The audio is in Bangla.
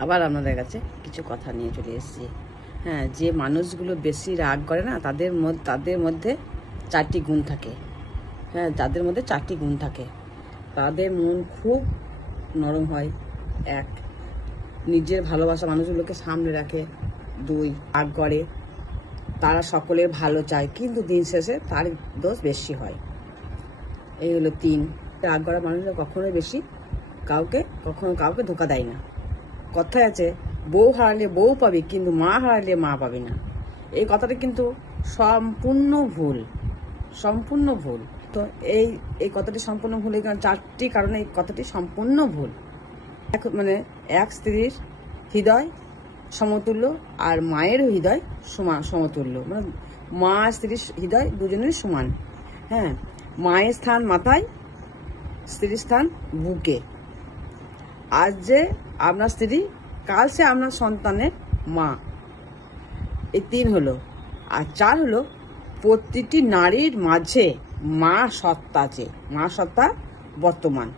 আবার আপনাদের কাছে কিছু কথা নিয়ে চলে এসেছি। হ্যাঁ যে মানুষগুলো বেশি রাগ করে না, তাদের তাদের মধ্যে চারটি গুণ থাকে। হ্যাঁ তাদের মধ্যে চারটি গুণ থাকে। তাদের মন খুব নরম হয়। এক, নিজের ভালোবাসা মানুষগুলোকে সামনে রাখে। দুই, রাগ করে। তারা সকলের ভালো চায়, কিন্তু দিন শেষে তার দোষ বেশি হয়। এই হলো তিন, রাগ করা মানুষরা কখনোই বেশি কাউকে, কখনো কাউকে ধোকা দেয় না। কথায় আছে, বউ হারালে বউ পাবি, কিন্তু মা হারালে মা পাবি না। এই কথাটা কিন্তু সম্পূর্ণ ভুল সম্পূর্ণ ভুল। তো এই এই কথাটি সম্পূর্ণ ভুল কারণে চারটি কারণে এই কথাটি সম্পূর্ণ ভুল। এক মানে এক স্ত্রীর হৃদয় সমতুল্য আর মায়েরও হৃদয় সমান, সমতুল্য। মানে মা স্ত্রীর হৃদয় দুজনেরই সমান। হ্যাঁ মায়ের স্থান মাথায়, স্ত্রীর স্থান বুকে। আজ যে আপনার স্ত্রী, কাল সে আপনার সন্তানের মা। এই তিন হলো। আর চার হলো, প্রতিটি নারীর মাঝে মা সত্তা আছে, মা সত্তা বর্তমান।